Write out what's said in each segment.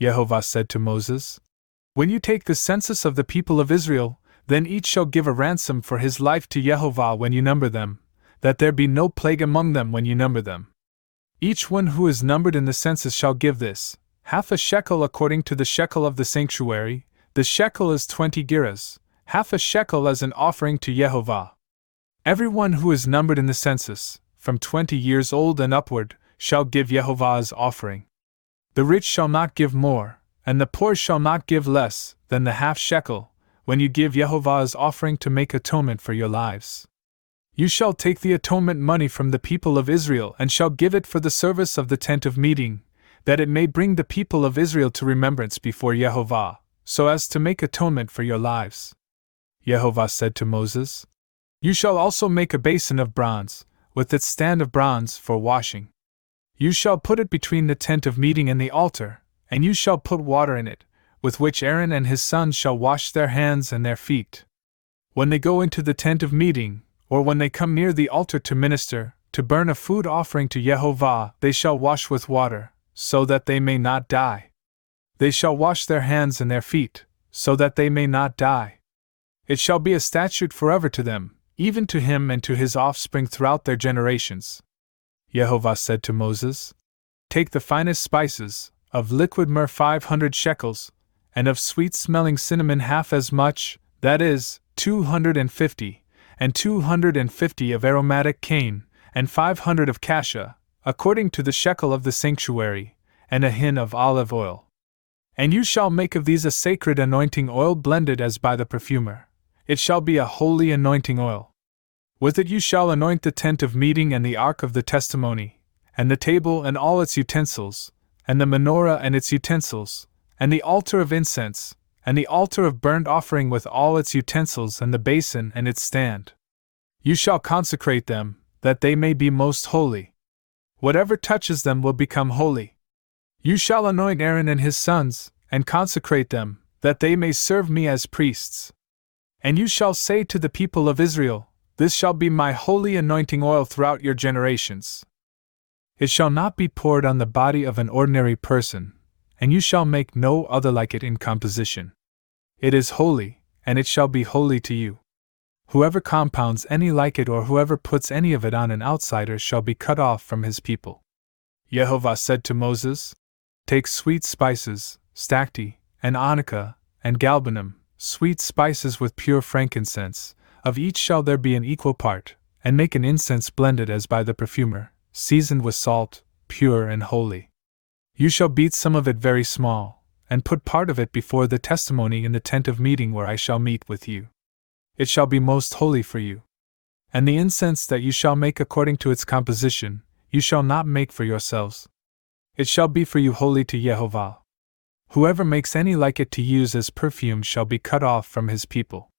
YeHoVah said to Moses, "When you take the census of the people of Israel, then each shall give a ransom for his life to YeHoVah when you number them, that there be no plague among them when you number them. Each one who is numbered in the census shall give this, half a shekel according to the shekel of the sanctuary. The shekel is 20 gerahs, half a shekel as an offering to YeHoVah. Everyone who is numbered in the census, from 20 years old and upward, shall give YeHoVah's offering. The rich shall not give more, and the poor shall not give less than the half shekel, when you give YeHoVah's offering to make atonement for your lives. You shall take the atonement money from the people of Israel and shall give it for the service of the tent of meeting, that it may bring the people of Israel to remembrance before YeHoVah, so as to make atonement for your lives." YeHoVah said to Moses, "You shall also make a basin of bronze, with its stand of bronze for washing. You shall put it between the tent of meeting and the altar, and you shall put water in it, with which Aaron and his sons shall wash their hands and their feet. When they go into the tent of meeting, or when they come near the altar to minister, to burn a food offering to YeHoVah, they shall wash with water, so that they may not die. They shall wash their hands and their feet, so that they may not die. It shall be a statute forever to them, even to him and to his offspring throughout their generations." YeHoVah said to Moses, "Take the finest spices, of liquid myrrh 500 shekels, and of sweet-smelling cinnamon half as much, that is, 250, and 250 of aromatic cane, and 500 of cassia, according to the shekel of the sanctuary, and a hin of olive oil. And you shall make of these a sacred anointing oil blended as by the perfumer. It shall be a holy anointing oil. With it you shall anoint the tent of meeting and the ark of the testimony, and the table and all its utensils, and the menorah and its utensils, and the altar of incense, and the altar of burnt offering with all its utensils and the basin and its stand. You shall consecrate them, that they may be most holy. Whatever touches them will become holy. You shall anoint Aaron and his sons, and consecrate them, that they may serve me as priests. And you shall say to the people of Israel, This shall be my holy anointing oil throughout your generations. It shall not be poured on the body of an ordinary person, and you shall make no other like it in composition. It is holy, and it shall be holy to you. Whoever compounds any like it or whoever puts any of it on an outsider shall be cut off from his people." YeHoVah said to Moses, "Take sweet spices, stacte, and onycha, and galbanum, sweet spices with pure frankincense, of each shall there be an equal part, and make an incense blended as by the perfumer, seasoned with salt, pure and holy. You shall beat some of it very small, and put part of it before the testimony in the tent of meeting where I shall meet with you. It shall be most holy for you. And the incense that you shall make according to its composition, you shall not make for yourselves. It shall be for you holy to YeHoVah. Whoever makes any like it to use as perfume shall be cut off from his people."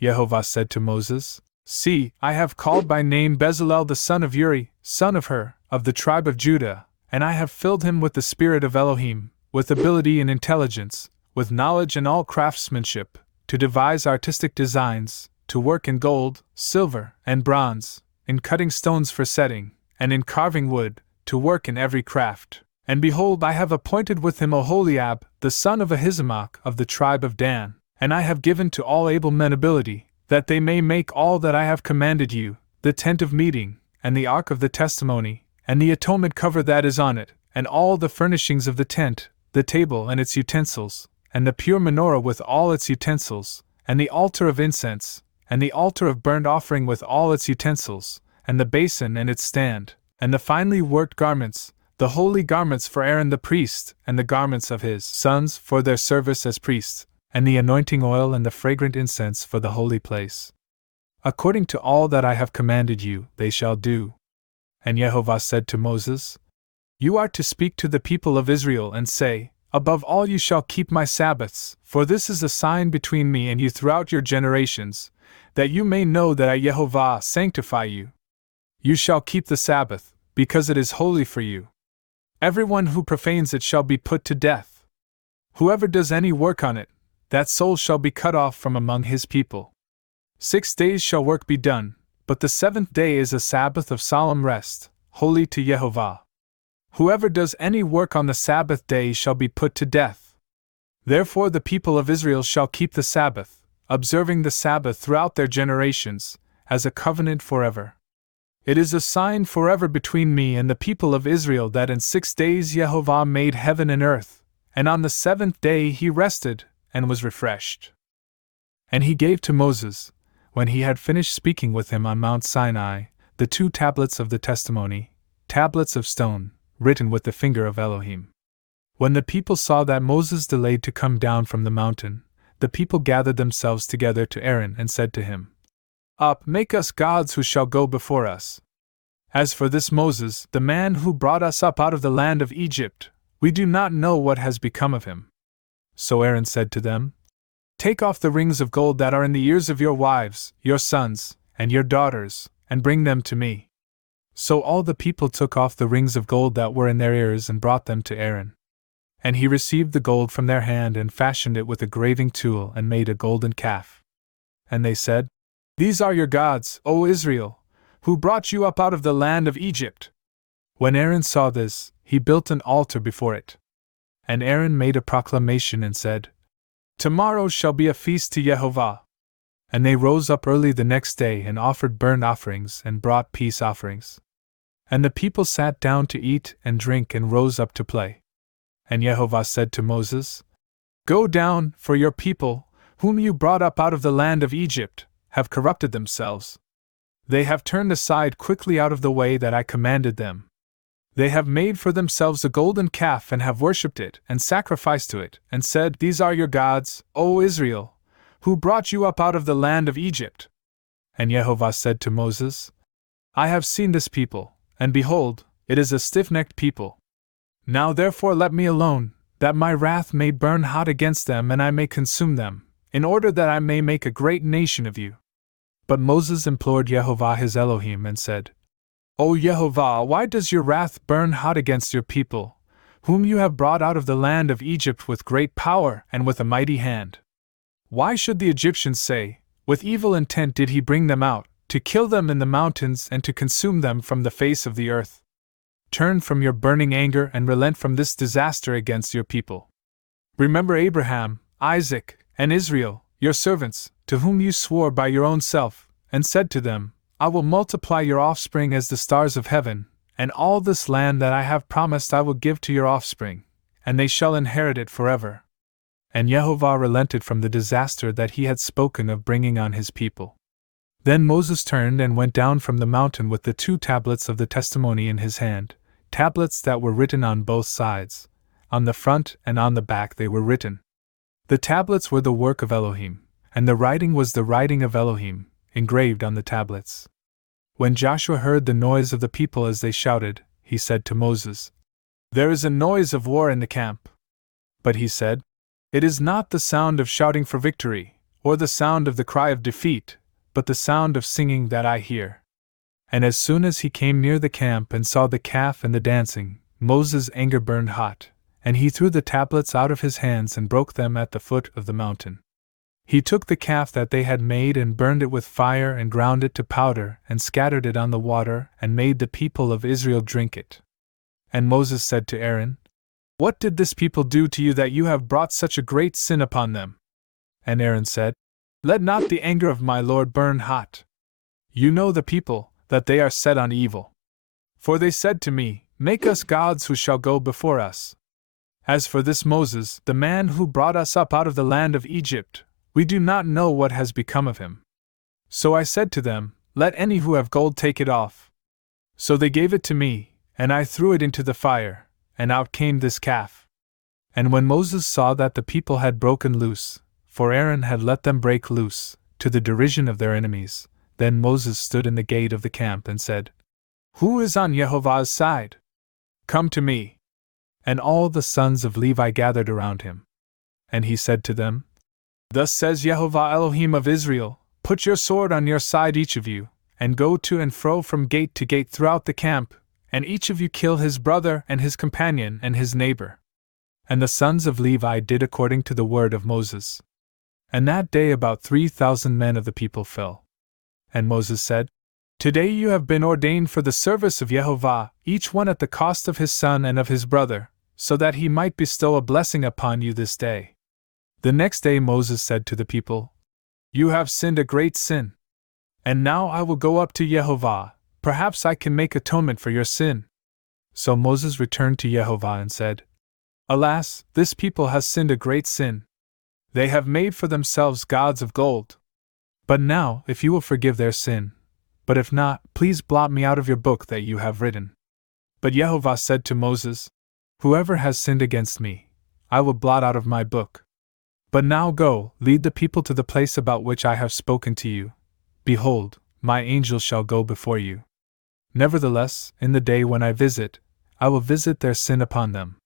YeHoVah said to Moses, "See, I have called by name Bezalel the son of Uri, son of Hur, of the tribe of Judah, and I have filled him with the spirit of Elohim, with ability and intelligence, with knowledge and all craftsmanship, to devise artistic designs, to work in gold, silver, and bronze, in cutting stones for setting, and in carving wood, to work in every craft. And behold, I have appointed with him Oholiab, the son of Ahisamach, of the tribe of Dan, and I have given to all able men ability, that they may make all that I have commanded you, the tent of meeting, and the ark of the testimony, and the atonement cover that is on it, and all the furnishings of the tent, the table and its utensils, and the pure menorah with all its utensils, and the altar of incense, and the altar of burnt offering with all its utensils, and the basin and its stand, and the finely worked garments, the holy garments for Aaron the priest, and the garments of his sons for their service as priests, and the anointing oil and the fragrant incense for the holy place. According to all that I have commanded you, they shall do." And YeHoVah said to Moses, "You are to speak to the people of Israel and say, Above all you shall keep my Sabbaths, for this is a sign between me and you throughout your generations, that you may know that I YeHoVah sanctify you. You shall keep the Sabbath, because it is holy for you. Everyone who profanes it shall be put to death. Whoever does any work on it, that soul shall be cut off from among his people. 6 days shall work be done, but the 7th day is a Sabbath of solemn rest, holy to YeHoVah. Whoever does any work on the Sabbath day shall be put to death. Therefore the people of Israel shall keep the Sabbath, observing the Sabbath throughout their generations, as a covenant forever. It is a sign forever between me and the people of Israel that in 6 days YeHoVah made heaven and earth, and on the 7th day he rested, and was refreshed. And he gave to Moses, when he had finished speaking with him on Mount Sinai, the 2 tablets of the testimony, tablets of stone, written with the finger of Elohim. When the people saw that Moses delayed to come down from the mountain, the people gathered themselves together to Aaron and said to him, Up, make us gods who shall go before us. As for this Moses, the man who brought us up out of the land of Egypt, we do not know what has become of him. So Aaron said to them, Take off the rings of gold that are in the ears of your wives, your sons, and your daughters, and bring them to me. So all the people took off the rings of gold that were in their ears and brought them to Aaron. And he received the gold from their hand and fashioned it with a graving tool and made a golden calf. And they said, These are your gods, O Israel, who brought you up out of the land of Egypt. When Aaron saw this, he built an altar before it. And Aaron made a proclamation and said, Tomorrow shall be a feast to YeHoVah. And they rose up early the next day and offered burnt offerings and brought peace offerings. And the people sat down to eat and drink and rose up to play. And YeHoVah said to Moses, Go down, for your people, whom you brought up out of the land of Egypt, have corrupted themselves. They have turned aside quickly out of the way that I commanded them. They have made for themselves a golden calf and have worshipped it and sacrificed to it, and said, These are your gods, O Israel, who brought you up out of the land of Egypt. And YeHoVah said to Moses, I have seen this people, and behold, it is a stiff-necked people. Now therefore let me alone, that my wrath may burn hot against them and I may consume them, in order that I may make a great nation of you. But Moses implored YeHoVah his Elohim and said, O YeHoVah, why does your wrath burn hot against your people, whom you have brought out of the land of Egypt with great power and with a mighty hand? Why should the Egyptians say, With evil intent did he bring them out, to kill them in the mountains and to consume them from the face of the earth? Turn from your burning anger and relent from this disaster against your people. Remember Abraham, Isaac, and Israel, your servants, to whom you swore by your own self, and said to them, I will multiply your offspring as the stars of heaven, and all this land that I have promised I will give to your offspring, and they shall inherit it forever. And YeHoVah relented from the disaster that he had spoken of bringing on his people. Then Moses turned and went down from the mountain with the 2 tablets of the testimony in his hand, tablets that were written on both sides. On the front and on the back they were written. The tablets were the work of Elohim, and the writing was the writing of Elohim, engraved on the tablets. When Joshua heard the noise of the people as they shouted, he said to Moses, There is a noise of war in the camp. But he said, It is not the sound of shouting for victory, or the sound of the cry of defeat, but the sound of singing that I hear. And as soon as he came near the camp and saw the calf and the dancing, Moses' anger burned hot, and he threw the tablets out of his hands and broke them at the foot of the mountain. He took the calf that they had made and burned it with fire and ground it to powder and scattered it on the water and made the people of Israel drink it. And Moses said to Aaron, What did this people do to you that you have brought such a great sin upon them? And Aaron said, Let not the anger of my Lord burn hot. You know the people, that they are set on evil. For they said to me, Make us gods who shall go before us. As for this Moses, the man who brought us up out of the land of Egypt, we do not know what has become of him. So I said to them, Let any who have gold take it off. So they gave it to me, and I threw it into the fire, and out came this calf. And when Moses saw that the people had broken loose, for Aaron had let them break loose, to the derision of their enemies, then Moses stood in the gate of the camp and said, Who is on YeHoVah's side? Come to me. And all the sons of Levi gathered around him. And he said to them, Thus says YeHoVah Elohim of Israel, Put your sword on your side each of you, and go to and fro from gate to gate throughout the camp, and each of you kill his brother and his companion and his neighbor. And the sons of Levi did according to the word of Moses. And that day about 3,000 men of the people fell. And Moses said, Today you have been ordained for the service of YeHoVah, each one at the cost of his son and of his brother, so that he might bestow a blessing upon you this day." The next day Moses said to the people, "You have sinned a great sin. And now I will go up to YeHoVah, perhaps I can make atonement for your sin." So Moses returned to YeHoVah and said, "Alas, this people has sinned a great sin. They have made for themselves gods of gold. But now, if you will forgive their sin, but if not, please blot me out of your book that you have written." But YeHoVah said to Moses, "Whoever has sinned against me, I will blot out of my book. But now go, lead the people to the place about which I have spoken to you. Behold, my angel shall go before you. Nevertheless, in the day when I visit, I will visit their sin upon them."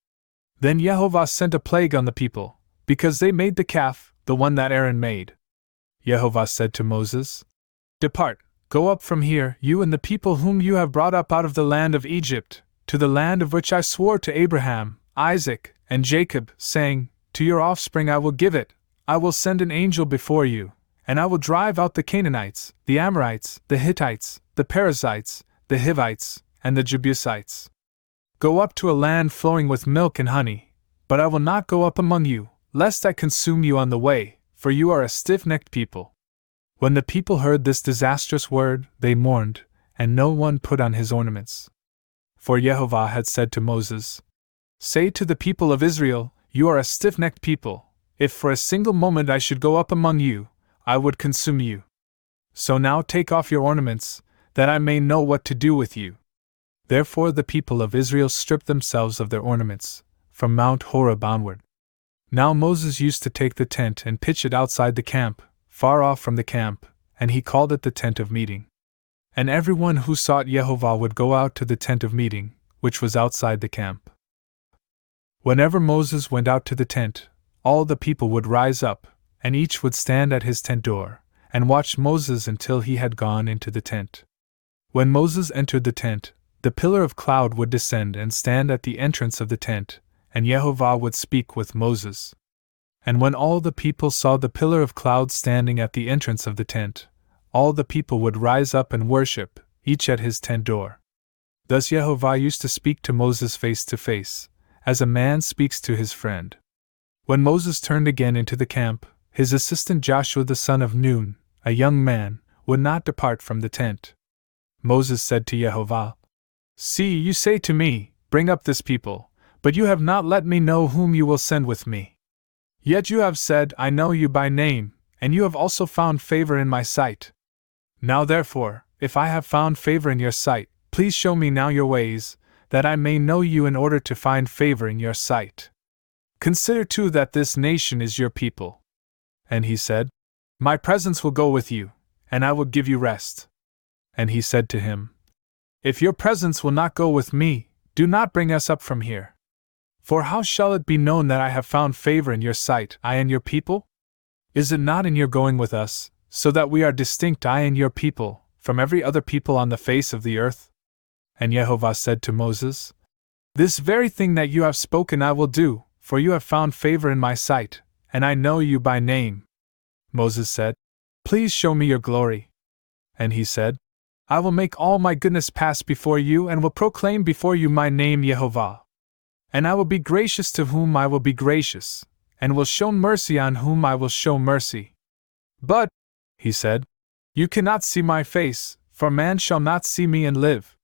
Then YeHoVah sent a plague on the people, because they made the calf, the one that Aaron made. YeHoVah said to Moses, "Depart, go up from here, you and the people whom you have brought up out of the land of Egypt, to the land of which I swore to Abraham, Isaac, and Jacob, saying, 'To your offspring I will give it.' I will send an angel before you, and I will drive out the Canaanites, the Amorites, the Hittites, the Perizzites, the Hivites, and the Jebusites. Go up to a land flowing with milk and honey, but I will not go up among you, lest I consume you on the way, for you are a stiff-necked people." When the people heard this disastrous word, they mourned, and no one put on his ornaments. For YeHoVah had said to Moses, "Say to the people of Israel, you are a stiff-necked people. If for a single moment I should go up among you, I would consume you. So now take off your ornaments, that I may know what to do with you." Therefore the people of Israel stripped themselves of their ornaments, from Mount Horeb onward. Now Moses used to take the tent and pitch it outside the camp, far off from the camp, and he called it the tent of meeting. And everyone who sought YeHoVah would go out to the tent of meeting, which was outside the camp. Whenever Moses went out to the tent, all the people would rise up, and each would stand at his tent door, and watch Moses until he had gone into the tent. When Moses entered the tent, the pillar of cloud would descend and stand at the entrance of the tent, and YeHoVah would speak with Moses. And when all the people saw the pillar of cloud standing at the entrance of the tent, all the people would rise up and worship, each at his tent door. Thus YeHoVah used to speak to Moses face to face, as a man speaks to his friend. When Moses turned again into the camp, his assistant Joshua the son of Nun, a young man, would not depart from the tent. Moses said to YeHoVah, "See, you say to me, 'Bring up this people,' but you have not let me know whom you will send with me. Yet you have said, 'I know you by name,' and you have also found favor in my sight. Now therefore, if I have found favor in your sight, please show me now your ways, that I may know you in order to find favor in your sight. Consider too that this nation is your people." And he said, "My presence will go with you, and I will give you rest." And he said to him, "If your presence will not go with me, do not bring us up from here. For how shall it be known that I have found favor in your sight, I and your people? Is it not in your going with us, so that we are distinct, I and your people, from every other people on the face of the earth?" And YeHoVah said to Moses, "This very thing that you have spoken I will do, for you have found favor in my sight, and I know you by name." Moses said, "Please show me your glory." And he said, "I will make all my goodness pass before you and will proclaim before you my name YeHoVah. And I will be gracious to whom I will be gracious, and will show mercy on whom I will show mercy. But," he said, "you cannot see my face, for man shall not see me and live."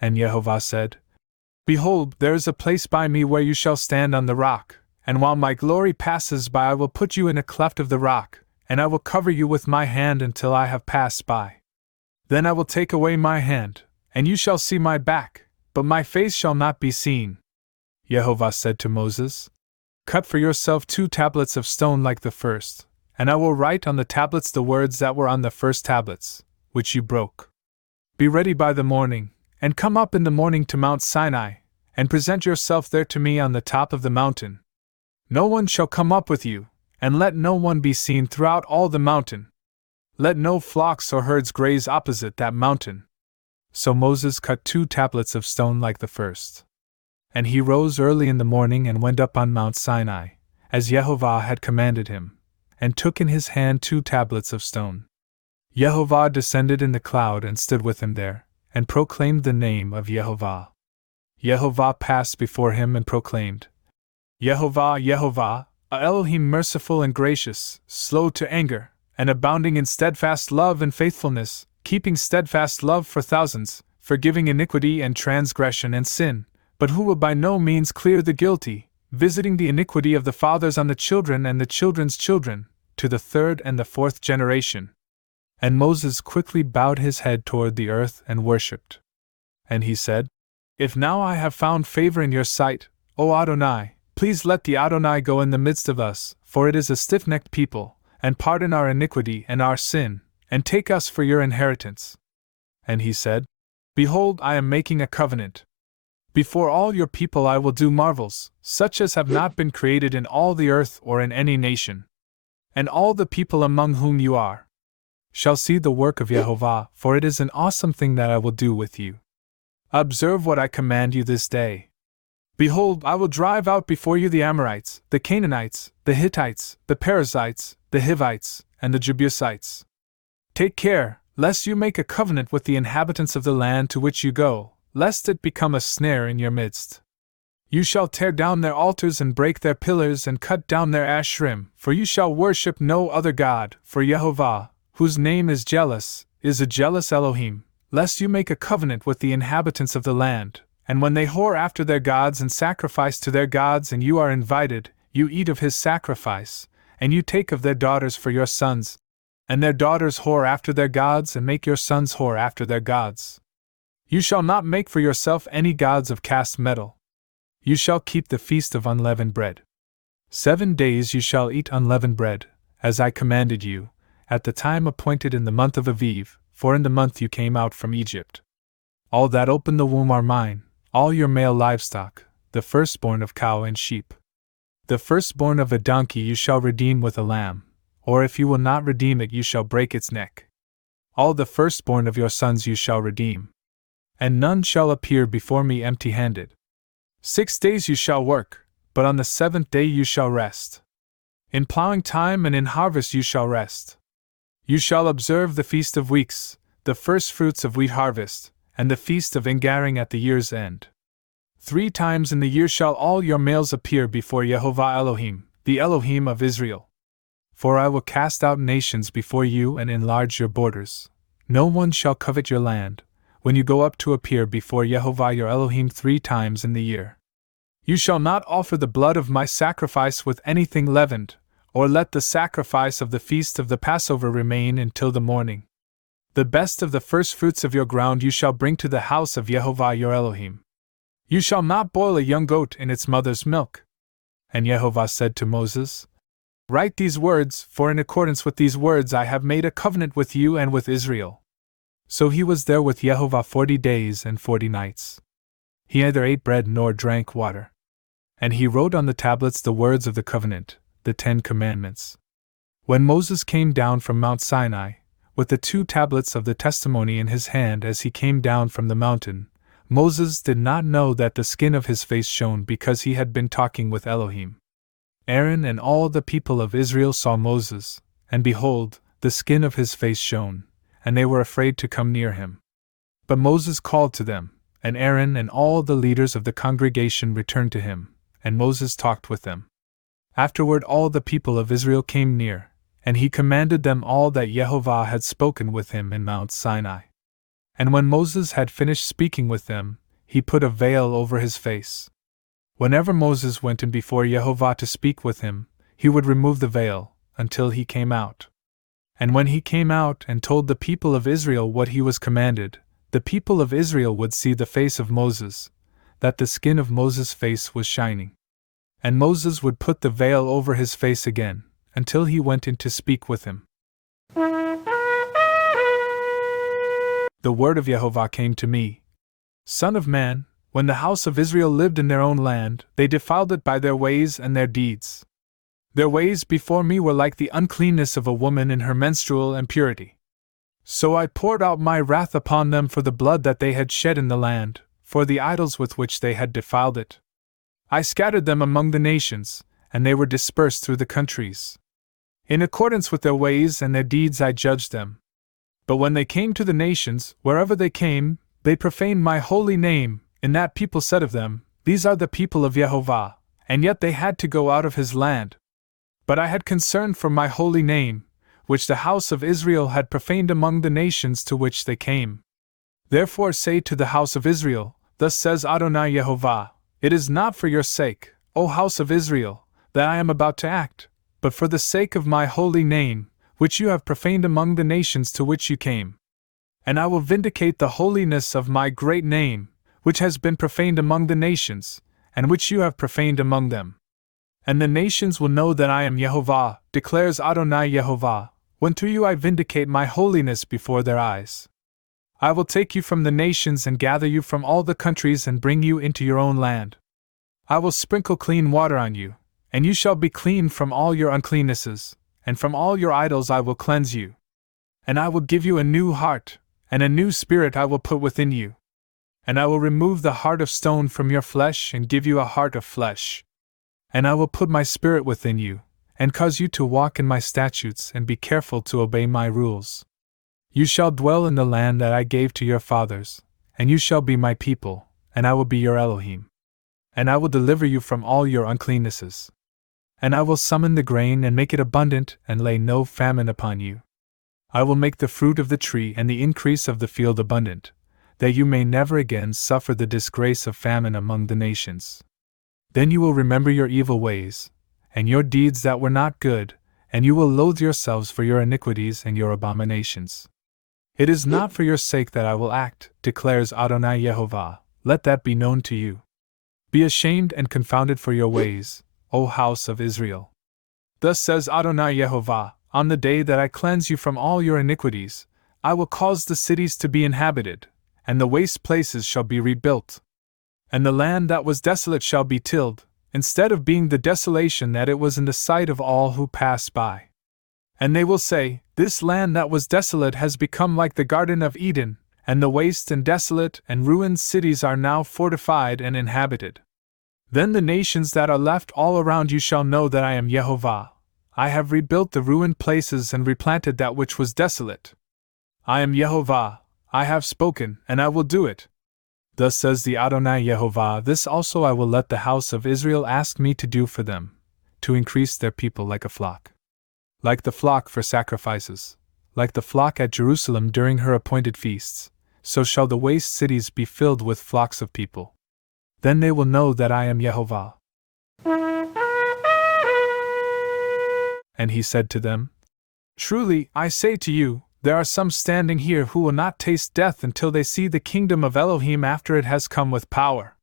And YeHoVah said, "Behold, there is a place by me where you shall stand on the rock, and while my glory passes by I will put you in a cleft of the rock, and I will cover you with my hand until I have passed by. Then I will take away my hand, and you shall see my back, but my face shall not be seen." YeHoVah said to Moses, "Cut for yourself 2 tablets of stone like the first, and I will write on the tablets the words that were on the first tablets, which you broke. Be ready by the morning, and come up in the morning to Mount Sinai, and present yourself there to me on the top of the mountain. No one shall come up with you, and let no one be seen throughout all the mountain. Let no flocks or herds graze opposite that mountain." So Moses cut 2 tablets of stone like the first. And he rose early in the morning and went up on Mount Sinai, as YeHoVah had commanded him, and took in his hand 2 tablets of stone. YeHoVah descended in the cloud and stood with him there, and proclaimed the name of YeHoVah. YeHoVah passed before him and proclaimed, YeHoVah, YeHoVah, a Elohim merciful and gracious, slow to anger, and abounding in steadfast love and faithfulness, keeping steadfast love for thousands, forgiving iniquity and transgression and sin, but who will by no means clear the guilty, visiting the iniquity of the fathers on the children and the children's children, to the third and the fourth generation. And Moses quickly bowed his head toward the earth and worshipped. And he said, If now I have found favor in your sight, O Adonai, please let the Adonai go in the midst of us, for it is a stiff-necked people, and pardon our iniquity and our sin, and take us for your inheritance. And he said, Behold, I am making a covenant. Before all your people I will do marvels, such as have not been created in all the earth or in any nation. And all the people among whom you are shall see the work of YeHoVah, for it is an awesome thing that I will do with you. Observe what I command you this day. Behold, I will drive out before you the Amorites, the Canaanites, the Hittites, the Perizzites, the Hivites, and the Jebusites. Take care, lest you make a covenant with the inhabitants of the land to which you go, lest it become a snare in your midst. You shall tear down their altars and break their pillars and cut down their Asherim, for you shall worship no other God, for YeHoVah, whose name is jealous, is a jealous Elohim, lest you make a covenant with the inhabitants of the land, and when they whore after their gods and sacrifice to their gods and you are invited, you eat of his sacrifice, and you take of their daughters for your sons, and their daughters whore after their gods and make your sons whore after their gods. You shall not make for yourself any gods of cast metal. You shall keep the feast of unleavened bread. 7 days you shall eat unleavened bread, as I commanded you, at the time appointed in the month of Aviv, for in the month you came out from Egypt. All that open the womb are mine, all your male livestock, the firstborn of cow and sheep. The firstborn of a donkey you shall redeem with a lamb, or if you will not redeem it you shall break its neck. All the firstborn of your sons you shall redeem. And none shall appear before me empty-handed. 6 days you shall work, but on the 7th day you shall rest. In plowing time and in harvest you shall rest. You shall observe the Feast of Weeks, the firstfruits of wheat harvest, and the Feast of Ingaring at the year's end. 3 times in the year shall all your males appear before YeHoVah Elohim, the Elohim of Israel. For I will cast out nations before you and enlarge your borders. No one shall covet your land, when you go up to appear before YeHoVah your Elohim 3 times in the year. You shall not offer the blood of my sacrifice with anything leavened, or let the sacrifice of the feast of the Passover remain until the morning. The best of the firstfruits of your ground you shall bring to the house of YeHoVah your Elohim. You shall not boil a young goat in its mother's milk. And YeHoVah said to Moses, Write these words, for in accordance with these words I have made a covenant with you and with Israel. So he was there with YeHoVah 40 days and 40 nights. He neither ate bread nor drank water. And he wrote on the tablets the words of the covenant, the 10 Commandments. When Moses came down from Mount Sinai, with the 2 tablets of the testimony in his hand as he came down from the mountain, Moses did not know that the skin of his face shone because he had been talking with Elohim. Aaron and all the people of Israel saw Moses, and behold, the skin of his face shone, and they were afraid to come near him. But Moses called to them, and Aaron and all the leaders of the congregation returned to him, and Moses talked with them. Afterward all the people of Israel came near, and he commanded them all that YeHoVah had spoken with him in Mount Sinai. And when Moses had finished speaking with them, he put a veil over his face. Whenever Moses went in before YeHoVah to speak with him, he would remove the veil, until he came out. And when he came out and told the people of Israel what he was commanded, the people of Israel would see the face of Moses, that the skin of Moses' face was shining. And Moses would put the veil over his face again, until he went in to speak with him. The word of YeHoVah came to me. Son of man, when the house of Israel lived in their own land, they defiled it by their ways and their deeds. Their ways before me were like the uncleanness of a woman in her menstrual impurity. So I poured out my wrath upon them for the blood that they had shed in the land, for the idols with which they had defiled it. I scattered them among the nations, and they were dispersed through the countries. In accordance with their ways and their deeds I judged them. But when they came to the nations, wherever they came, they profaned my holy name, in that people said of them, These are the people of YeHoVah, and yet they had to go out of his land. But I had concern for my holy name, which the house of Israel had profaned among the nations to which they came. Therefore say to the house of Israel, Thus says Adonai YeHoVah, It is not for your sake, O house of Israel, that I am about to act, but for the sake of my holy name, which you have profaned among the nations to which you came. And I will vindicate the holiness of my great name, which has been profaned among the nations, and which you have profaned among them. And the nations will know that I am YeHoVah, declares Adonai YeHoVah, when through you I vindicate my holiness before their eyes. I will take you from the nations and gather you from all the countries and bring you into your own land. I will sprinkle clean water on you, and you shall be clean from all your uncleannesses, and from all your idols I will cleanse you. And I will give you a new heart, and a new spirit I will put within you. And I will remove the heart of stone from your flesh and give you a heart of flesh. And I will put my spirit within you, and cause you to walk in my statutes and be careful to obey my rules. You shall dwell in the land that I gave to your fathers, and you shall be my people, and I will be your Elohim. And I will deliver you from all your uncleannesses. And I will summon the grain and make it abundant and lay no famine upon you. I will make the fruit of the tree and the increase of the field abundant, that you may never again suffer the disgrace of famine among the nations. Then you will remember your evil ways, and your deeds that were not good, and you will loathe yourselves for your iniquities and your abominations. It is not for your sake that I will act, declares Adonai YeHoVah, let that be known to you. Be ashamed and confounded for your ways, O house of Israel. Thus says Adonai YeHoVah, on the day that I cleanse you from all your iniquities, I will cause the cities to be inhabited, and the waste places shall be rebuilt. And the land that was desolate shall be tilled, instead of being the desolation that it was in the sight of all who pass by. And they will say, This land that was desolate has become like the Garden of Eden, and the waste and desolate and ruined cities are now fortified and inhabited. Then the nations that are left all around you shall know that I am YeHoVah. I have rebuilt the ruined places and replanted that which was desolate. I am YeHoVah, I have spoken, and I will do it. Thus says the Adonai YeHoVah, This also I will let the house of Israel ask me to do for them, to increase their people like a flock. Like the flock for sacrifices, like the flock at Jerusalem during her appointed feasts, so shall the waste cities be filled with flocks of people. Then they will know that I am YeHoVah. And he said to them, Truly, I say to you, there are some standing here who will not taste death until they see the kingdom of Elohim after it has come with power.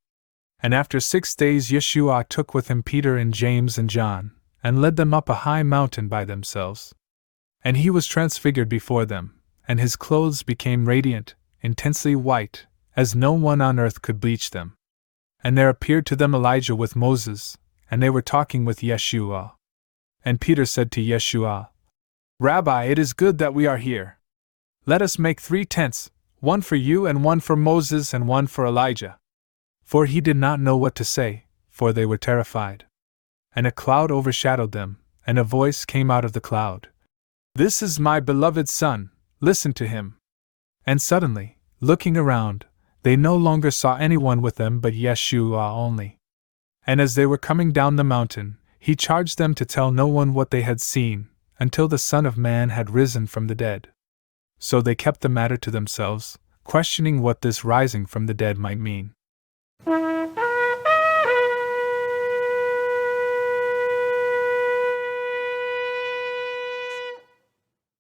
And after 6 days Yeshua took with him Peter and James and John, and led them up a high mountain by themselves. And he was transfigured before them, and his clothes became radiant, intensely white, as no one on earth could bleach them. And there appeared to them Elijah with Moses, and they were talking with Yeshua. And Peter said to Yeshua, Rabbi, it is good that we are here. Let us make 3 tents, one for you and one for Moses and one for Elijah. For he did not know what to say, for they were terrified. And a cloud overshadowed them, and a voice came out of the cloud. This is my beloved Son, listen to him. And suddenly, looking around, they no longer saw anyone with them but Yeshua only. And as they were coming down the mountain, he charged them to tell no one what they had seen, until the Son of Man had risen from the dead. So they kept the matter to themselves, questioning what this rising from the dead might mean.